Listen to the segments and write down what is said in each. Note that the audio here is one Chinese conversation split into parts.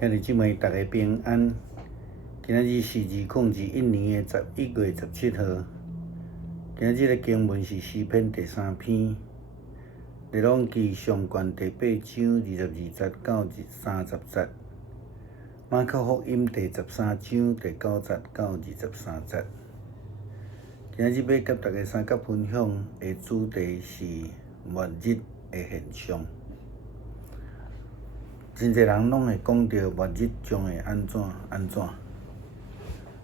兄弟姊妹，大家平安。今仔日是2021年的11月17号。今仔日的经文是诗篇第3篇，列王记上卷第8章22节到30节，马可福音第13章第9节到23节。今仔日要甲大家三角分享的主题是末日的现象。真侪人拢会讲到末日将会安怎。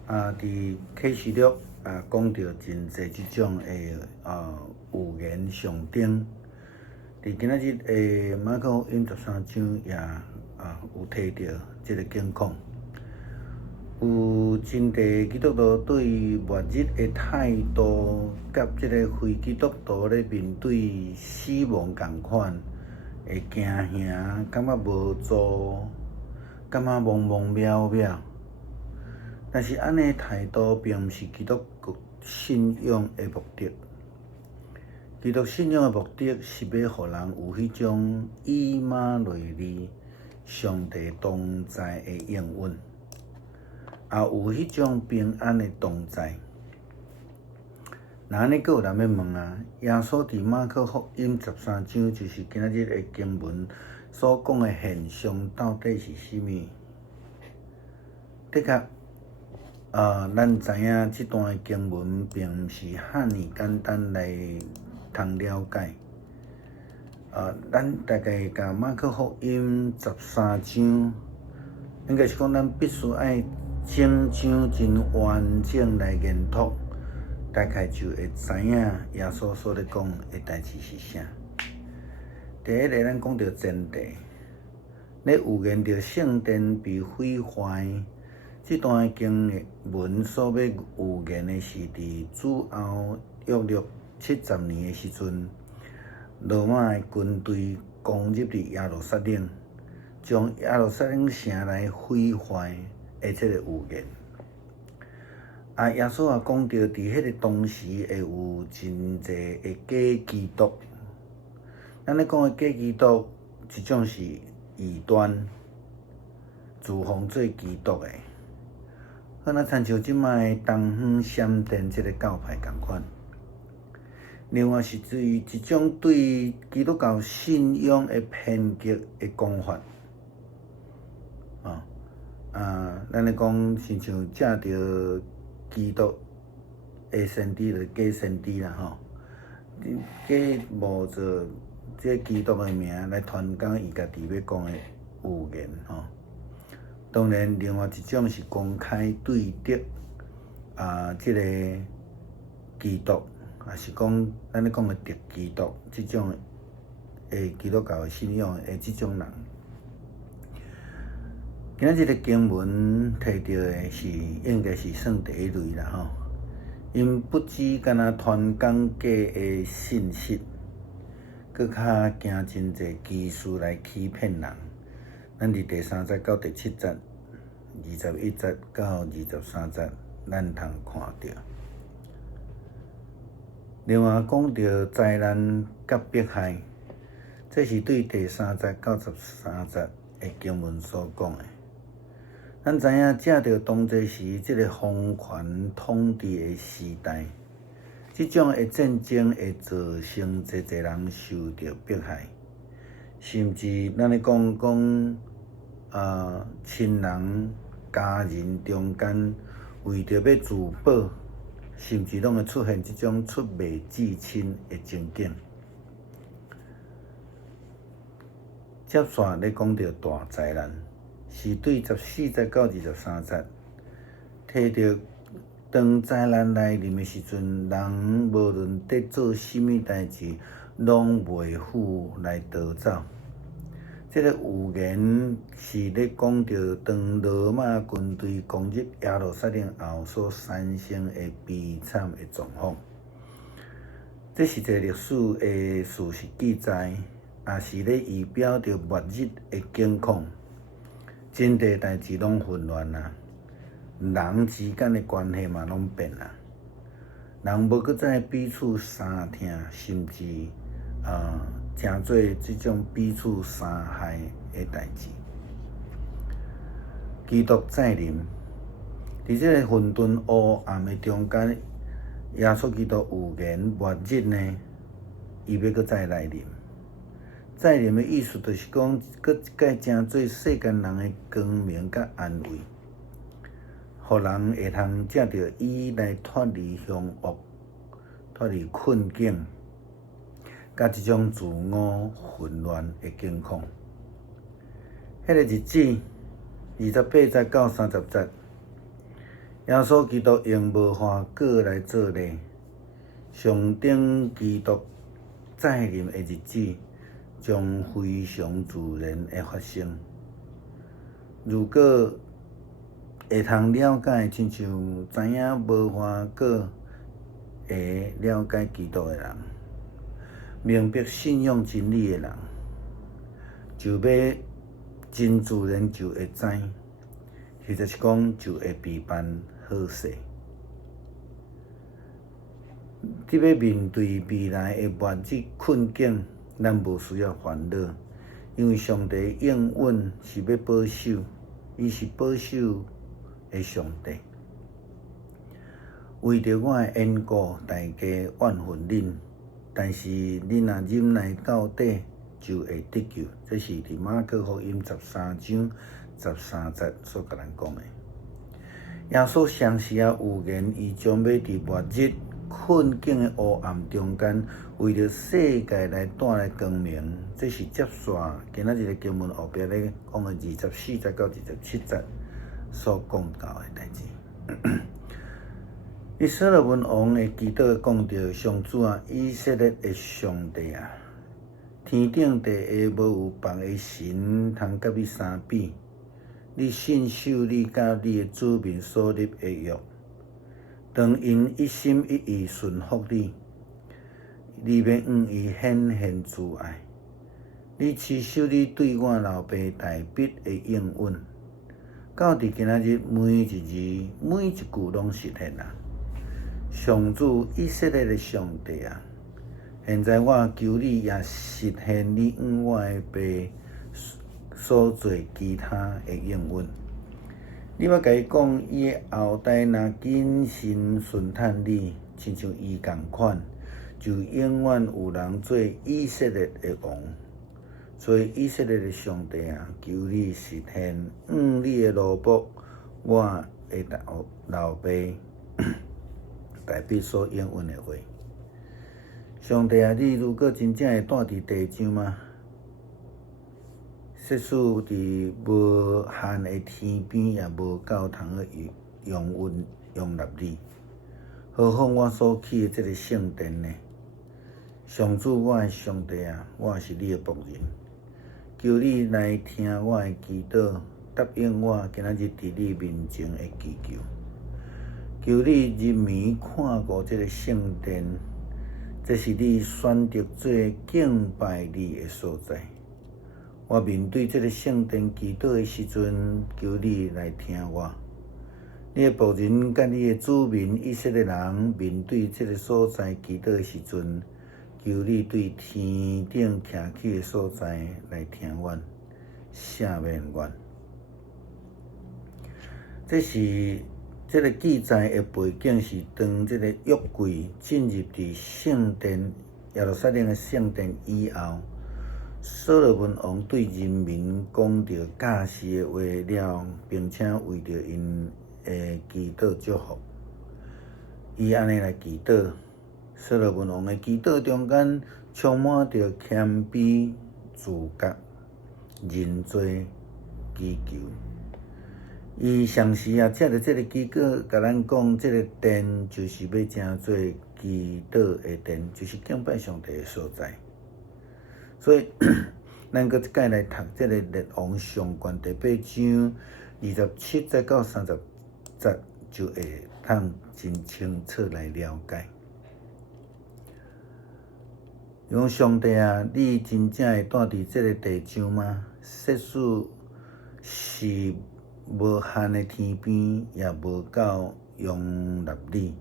伫启示录讲到真侪即种的预言上顶。伫今仔日的马可福音13章也有提到即个景况。有真侪基督徒对末日的态度，甲即个非基督徒咧面对死亡共款。会惊吓，感觉无助，感觉懵懵渺渺。但是安尼态度并毋是基督信仰的目的。基督信仰的目的是要互人有迄种以马内利、上帝同在的应允，也有迄种平安的同在。那安尼，阁有人要问耶稣伫马可福音13章，就是今仔日的经文所讲的现象，到底是啥物？的确，咱知影这段经文并毋是遐尼简单来通了解。咱大概甲马可福音13章，应该是讲咱必须爱整章真完整来研读。大概就会知影耶稣所咧讲的代志是啥。第一个，咱讲到前提，咧预言着圣殿被毁坏。这段经文所要预言的是，伫主后约70年的时阵，罗马的军队攻入伫耶路撒冷，将耶路撒冷城来毁坏的这个预言。耶稣也讲到，伫迄个当时会有真侪的假基督。咱咧讲的假基督，一种是异端，自封做基督的，好像亲像即摆东方闪电即个教派共款。另外是至于一种对基督教信仰的偏激的讲法。咱咧讲，亲像借着基督的先知就是假先知啦，假冒着这基督的名来传讲伊家己要讲的预言，当然，另外一种是公开对敌这个基督，也是讲咱咧讲的敌基督这种的基督教的信仰的这种人。今仔日的经文提到的是，应该是算第一类啦，因不止干那传讲假的信息，搁较惊真侪奇事来欺骗人。咱伫第3节到第7节、21节到23节，咱通看到。另外讲到灾难甲迫害，这是对第3节到13节的经文所讲的。咱知影，借着当这时这个皇权统治的时代，这种的战争会造成侪人受到迫害，甚至咱咧讲亲人、家人中间为着要自保，甚至拢会出现这种出卖至亲的情景。接续咧讲到大灾难。是对14节到23节提到，当灾难来临的时阵，人无论在做甚物代志，拢袂赴来逃走。这个预言是咧讲到，当罗马军队攻入耶路撒冷后所产生的悲惨的状况。这是一个历史的事实记载，也是咧预表着末日的景况。真侪代志拢混乱啦，人之间的关系嘛拢变啦，人无搁再彼此相听，甚至诚做即种彼此伤害的代志。基督再临。伫即个混沌黑暗的中间，耶稣基督有言末日呢，伊要搁再来临。再临的意思就是讲，搁改正做世间人的光明甲安慰，互人会通藉着伊来脱离凶恶、脱离困境，甲即种自我混乱的境况。迄个日子，28节到30节，耶稣基督用无花果来做例，上顶基督再临的日子，将非常自然的发生。如果会通了解，亲像知影无花果会了解基督的人，明白信仰真理的人，就要真自然就会知，或者是讲就会备办好势。伫要面对未来的末日困境，咱无需要烦恼，因为上帝应允是要保守，伊是保守的上帝。为着我的缘故，大家怨恨恁，但是恁若忍耐到底，就会得救。这是伫马可福音13章13节所甲咱讲的。耶稣详细有言，伊将要伫末日困境的黑暗中间，为着世界来带来光明。这是接续今仔日的经文后壁咧讲的24节到27节所讲到的代志。以色列文王的祈祷讲到：上主啊，以色列的上帝啊，天顶地下无有别个神通甲你相比。你信守你甲你的子民所立的约，当因一心一意顺服你，你要向伊显现慈爱。你持守你对我老爸大笔的应允，到伫今仔日每一字每一句拢实现啊！上主以色列的上帝啊，现在我求你也实现你向我的爸所做其他的应允。你要甲伊讲，伊的后代若谨慎顺趁你，亲像伊共款，就永远有人做以色列的王。所以以色列的上帝啊，求你实现你的奴仆我的老爸大笔所应允的话。上帝啊，你如果真正会住伫地上吗？设使伫无限的天边，也无够通去容纳你。何况我所起的这个圣殿呢？上主，我的上帝啊，我是你的仆人，求你来听我的祈祷，答应我今仔日伫你面前的祈求。求你日暝看顾这个圣殿，这是你选择做敬拜你的所在。我面对这个圣殿祈祷的时阵，求你来听我。你的仆人甲你的子民以色列人面对这个所在祈祷的时阵，求你对天顶徛起的所在来听阮，赦免阮。这个记载的背景是，当这个约柜进入伫圣殿耶路撒冷的圣殿以后，所罗门王对人民讲着教示的话了，并且为着因的祈祷祝福。伊安尼来祈祷，所罗门王的祈祷中间充满着谦卑、自觉、认罪、祈求。伊上时啊，借着这个结果，甲咱讲，这个殿就是要成做祈祷的殿，就是敬拜上帝的所在。所以，咱搁一摆来读这个列王上卷第8章27节到30节，就会通真清楚来了解。用上帝啊，你真正会住伫这个地上吗？设使是无限的天边，也无够容纳你。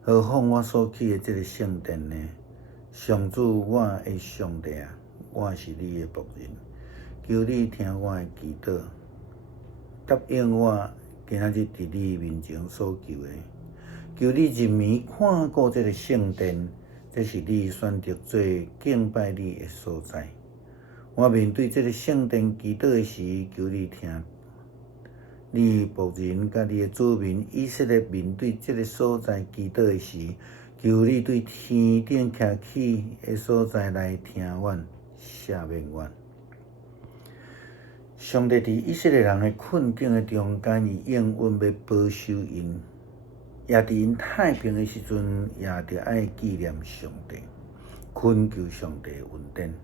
何况我所起的这个圣殿呢？上主，我的上帝啊，我是你的仆人，求你听我的祈祷，答应我今仔日伫你面前所求的，求你人民看顾这个圣殿，这是你选择做敬拜你的所在。我面对这个圣殿祈祷的时，求你听。你仆人甲你的子民以色列面对这个所在祈祷的时，求你对天顶徛起的所在来听阮，赦免阮。上帝伫以色列人的困境的中间，伊永远要保守因，也伫因太平的时阵，也着爱纪念上帝，恳求上帝的恩典。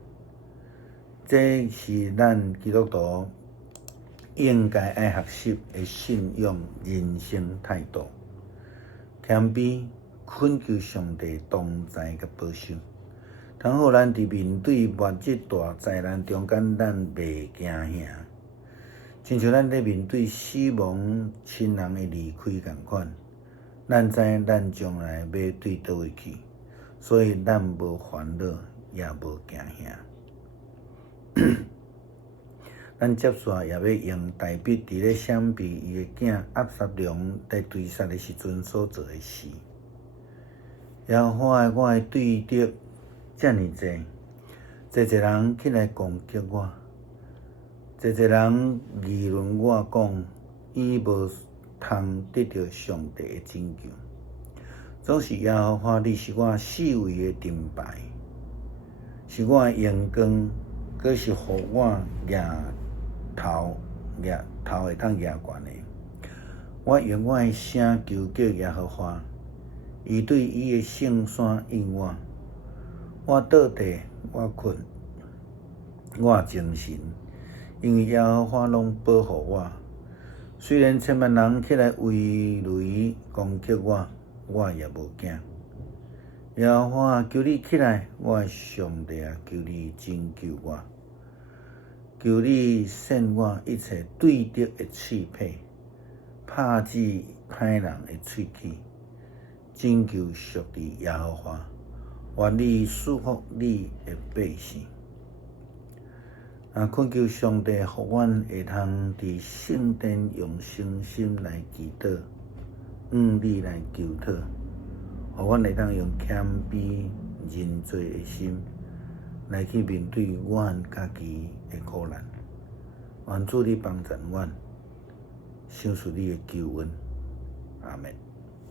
这是咱基督徒应该爱学习的信仰人生态度，谦卑恳求上帝同在甲保守，通好咱伫面对末日大灾难中间，咱袂惊吓，亲像咱咧面对死亡亲人的离开共款。咱知影咱将来要对倒位去，所以咱无烦恼，也无惊吓。咱接续也要用大笔伫咧闪避伊的囝押沙龙在追杀的时阵所做的事。耶和华我的对敌遮尔济人起来攻击我，济人议论我讲，伊无通得到上帝的拯救。总是耶和华，你是我四围的盾牌，是我的阳光，阁是互我头会当举悬的。我用我的声求告耶和华，伊对伊的圣山应我。我倒地，我困，我精神，因为耶和华拢保护我。虽然千万人起来围雷攻击我，我也无惊。耶和华，求你起来，我的上帝啊，求你拯救我。求你闪我一切对敌的刺配，拍死歹人的喙齿，拯救属地耶和华，愿你赐福你的百姓。恳求上帝，互阮会通伫圣殿用诚心来祈祷，你来求讨，互阮会当用谦卑认罪的心来去面对阮家己的苦难。愿主你帮助阮，享受你的救恩。阿们。